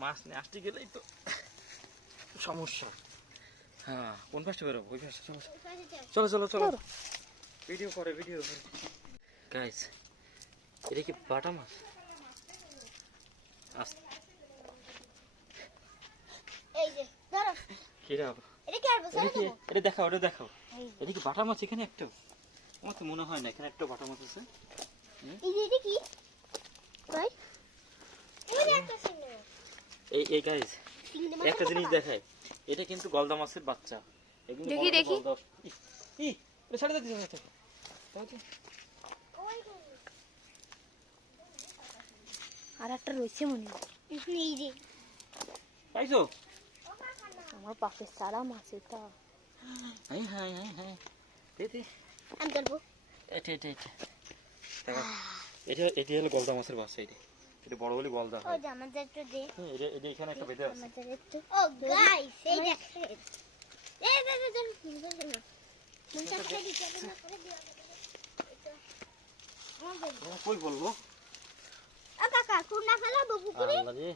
মাছ নিয়ে আসতে গেলেই তো সমস্যা। হ্যাঁ, কোন পাশে বেরোবো? ওই পাশে। চলো চলো চলো চলো, ভিডিও করে গাইস। এটা কি বাটা মাছ? এটা দেখাও, এটা দেখাও। এটা কি বাটা মাছ এখানে একটা? আমার তো মনে হয় না এখানে একটা বাটা মাছ আছে। এই গাইস, একটা জিনিস দেখায়, এটা কিন্তু গলদা মাছের বাচ্চা। দেখি দেখি। ছাড়ে দিতে আর একটা রয়েছে মনে হয়। পাইছো? আমার পাশে সারা মাছ এটা। হ্যাঁ হ্যাঁ হ্যাঁ হ্যাঁ, আমি ধরবো। এটা এটা এটা এটা এটা হলো গলদা মাছের বাচ্চা। এটা বড় বলে গলদা হয়। এটা এখানে একটা বেঁধে আছে। ও গাইস, এই দেখেন। কই বলবো? কাকা কোনটা ফেলাবো পুকুরে? আল্লাহ রে।